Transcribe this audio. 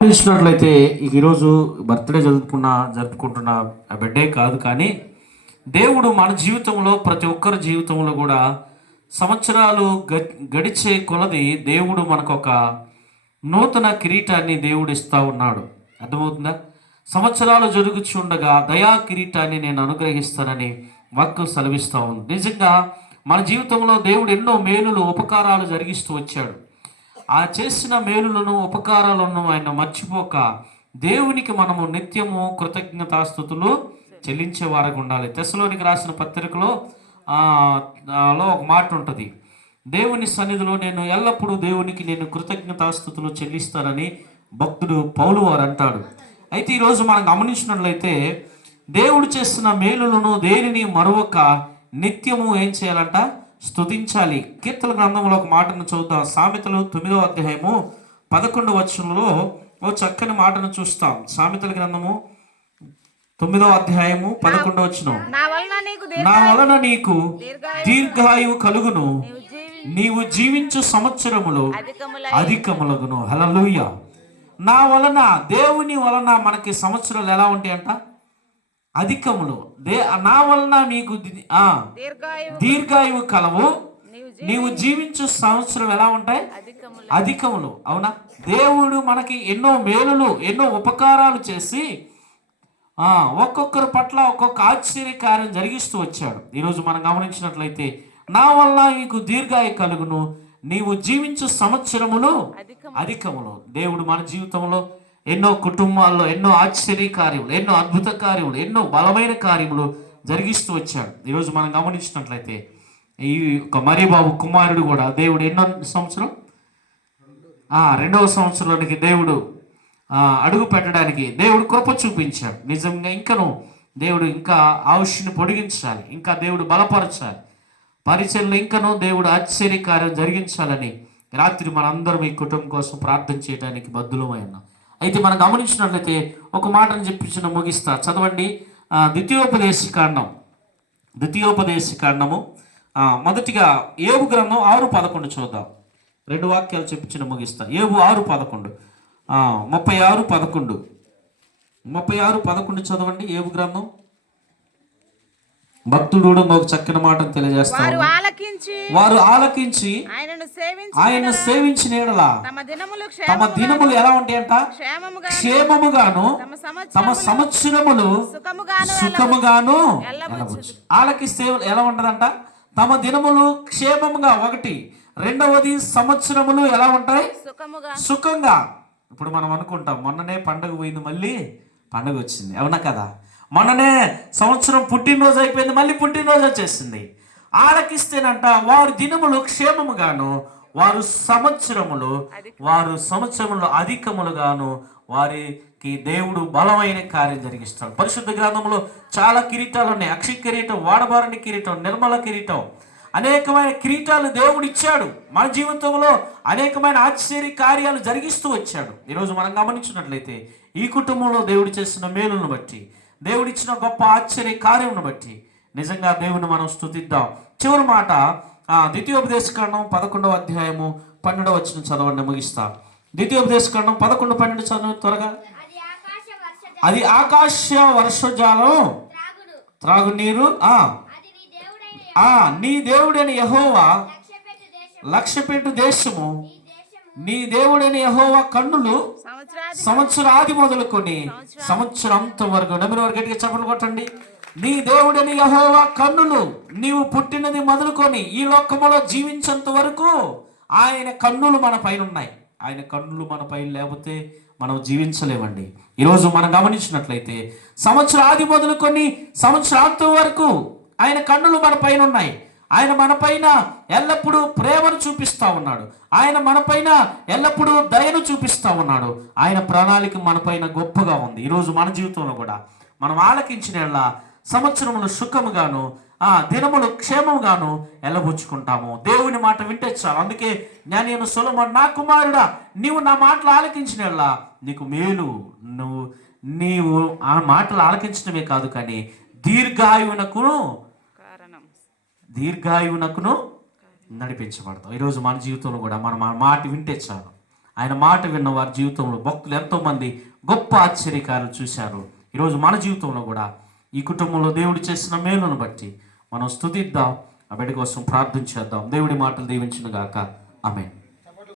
చూసినట్లయితే ఈరోజు బర్త్డే జరుపుకుంటున్న బర్త్డే కాదు, కానీ దేవుడు మన జీవితంలో ప్రతి ఒక్కరి జీవితంలో కూడా సంవత్సరాలు గడిచే కొలది దేవుడు మనకు ఒక నూతన కిరీటాన్ని దేవుడు ఇస్తూ ఉన్నాడు. అర్థమవుతుందా? సంవత్సరాలు జరుగుచుండగా దయా కిరీటాన్ని నేను అనుగ్రహిస్తానని వాక్యం సెలవిస్తూ ఉంది. నిజంగా మన జీవితంలో దేవుడు ఎన్నో మేలులు ఉపకారాలు జరిగిస్తూ వచ్చాడు. ఆ చేసిన మేలులను ఉపకారాలను ఆయన మర్చిపోక దేవునికి మనము నిత్యము కృతజ్ఞతాస్తుతులు చెల్లించే వారికి ఉండాలి. తెస్సలోనికి రాసిన పత్రికలో ఒక మాట ఉంటుంది, దేవుని సన్నిధిలో నేను ఎల్లప్పుడూ దేవునికి నేను కృతజ్ఞతాస్తుతులు చెల్లిస్తానని భక్తుడు పౌలు వారు అంటాడు. అయితే ఈరోజు మనం గమనించినట్లయితే దేవుడు చేసిన మేలులను దేనిని మరొక నిత్యము ఏం చేయాలంట? స్తుతించాలి. కీర్తన గ్రంథంలో ఒక మాటను చూద్దాం. సామెతలు 9వ అధ్యాయము 11వ వచనంలో ఓ చక్కని మాటను చూస్తాం. సామెతల గ్రంథము 9వ అధ్యాయము 11వ వచనం, నా వలన నీకు దీర్ఘాయువు కలుగును, నీవు జీవించు సంవత్సరములు అధికములగును. హల్లెలూయా. నా వలన, దేవుని వలన మనకి సంవత్సరాలు ఎలా ఉంటాయంట? అధికములు. నా వలన నీకు దీర్ఘాయువు కలవు, నీవు జీవించు సంవత్సరం ఎలా ఉంటాయి? అధికములు. అవునా? దేవుడు మనకి ఎన్నో మేలులు, ఎన్నో ఉపకారాలు చేసి ఒక్కొక్కరి పట్ల ఒక్కొక్క ఆశ్చర్య కార్యం జరిగిస్తూ వచ్చాడు. ఈరోజు మనం గమనించినట్లయితే నా వల్ల నీకు దీర్ఘాయు కలుగును, నీవు జీవించు సంవత్సరములు అధికములు. దేవుడు మన జీవితంలో ఎన్నో కుటుంబాల్లో ఎన్నో ఆశ్చర్య కార్యములు, ఎన్నో అద్భుత కార్యములు, ఎన్నో బలమైన కార్యములు జరిగిస్తూ వచ్చాడు. ఈరోజు మనం గమనించినట్లయితే ఈ ఒక మరీబాబు కుమారుడు కూడా దేవుడు ఎన్నో సంవత్సరం, 2వ సంవత్సరంలోనికి దేవుడు అడుగు పెట్టడానికి దేవుడు కృప చూపించాడు. నిజంగా ఇంకను దేవుడు ఇంకా ఆయుష్ని పొడిగించాలి, ఇంకా దేవుడు బలపరచాలి, పరిచయంలో ఇంకనూ దేవుడు ఆశ్చర్య కార్యం జరిగించాలని రాత్రి మనందరం ఈ కుటుంబం కోసం ప్రార్థన చేయడానికి బద్దులమై ఉన్నాం. అయితే మనం గమనించినట్లయితే ఒక మాటను చెప్పించిన ముగిస్తా. చదవండి. ద్వితీయోపదేశకాండము మొదటిగా ఏబు గ్రంథం 6:11 చూద్దాం. 2 వాక్యాలు చెప్పించిన ముగిస్తా. ఏబు 6:11, 36:11 చదవండి. ఏబు గ్రంథం. భక్తుడు ఒక చక్కని మాటను తెలియజేస్తారు. వారు ఆలకించి ఆయనను సేవించిన యెడల తమ దినములు ఎలా ఉంటాయంట? క్షేమముగాను తమ సంవత్సరములు సుఖముగాను. ఆలకిస్తే ఎలా ఉంటదంట? తమ దినములు క్షేమముగా, ఒకటి. రెండవది సంవత్సరములు ఎలా ఉంటాయి? సుఖంగా. ఇప్పుడు మనం అనుకుంటాం మొన్ననే పండుగ పోయింది, మళ్ళీ పండుగ వచ్చింది. అవునా కదా? మొన్ననే సంవత్సరం పుట్టినరోజు అయిపోయింది, మళ్ళీ పుట్టినరోజు వచ్చేసింది. ఆలకిస్తేనంట వారి దినములు క్షేమముగాను, వారు సంవత్సరములు అధికములుగాను వారికి దేవుడు బలమైన కార్యం జరిగిస్తాడు. పరిశుద్ధ గ్రంథంలో చాలా కిరీటాలు ఉన్నాయి. అక్షయ కిరీటం, వాడబారని కిరీటం, నిర్మల కిరీటం, అనేకమైన కిరీటాలు దేవుడు ఇచ్చాడు. మన జీవితంలో అనేకమైన ఆశ్చర్య కార్యాలు జరిగిస్తూ వచ్చాడు. ఈరోజు మనం గమనించినట్లయితే ఈ కుటుంబంలో దేవుడు చేసిన మేలును బట్టి, దేవుడిచ్చిన గొప్ప ఆశ్చర్య కార్యమును బట్టి నిజంగా దేవుని మనం స్తుతిద్దాం. చివరి మాట ద్వితీయోపదేశకాండం 11వ అధ్యాయము 12వ వచనం చదవండి, ముగిస్తా. ద్వితీయోపదేశకాండం 11:12 చదవండి త్వరగా. అది ఆకాశ వర్షజాలం, త్రాగునీరు, నీ దేవుడైన యెహోవా లక్ష్యపెట్టు దేశము, నీ దేవుడైన యెహోవా కన్నులు సంవత్సరాది మొదలుకొని సంవత్సరాంతం వరకు. నమ్మిన వారు గట్టిగా చప్పట్లు కొట్టండి. నీ దేవుడని యెహోవా కన్నులు, నీవు పుట్టినది మొదలుకొని ఈ లోకములో జీవించేంత వరకు ఆయన కన్నులు మన పైన ఉన్నాయి. ఆయన కన్నులు మన పైన లేకపోతే మనం జీవించలేమండి. ఈరోజు మనం గమనించినట్లయితే సంవత్సరాది మొదలుకొని సంవత్సరాంతం వరకు ఆయన కన్నులు మన పైన ఉన్నాయి. ఆయన మన పైన ఎల్లప్పుడూ ప్రేమను చూపిస్తూ ఉన్నాడు. ఆయన మన పైన ఎల్లప్పుడూ దయను చూపిస్తూ ఉన్నాడు. ఆయన ప్రణాళిక మన పైన గొప్పగా ఉంది. ఈరోజు మన జీవితంలో కూడా మనం ఆలకించిన సంవత్సరములు సుఖముగాను, దినములు క్షేమముగాను ఎల్లబుచ్చుకుంటాము. దేవుని మాట వింటే చాలు. అందుకే నేను సొలొమోను, నా కుమారుడా, నీవు నా మాటలు ఆలకించిన నీకు మేలు. నీవు ఆ మాటలు ఆలకించడమే కాదు, కానీ దీర్ఘాయువునకును నడిపించబడతాం. ఈరోజు మన జీవితంలో కూడా మనం ఆ మాట వింటే చాలు. ఆయన మాట విన్న వారి జీవితంలో భక్తులు ఎంతోమంది గొప్ప ఆశ్చర్యకారులు చూశారు. ఈరోజు మన జీవితంలో కూడా ఈ కుటుంబంలో దేవుడు చేసిన మేలును బట్టి మనం స్తుతిద్దాం, ఆ బిడ్డ కోసం ప్రార్థన చేద్దాం. దేవుడి మాటలు దీవించును గాక. ఆమేన్.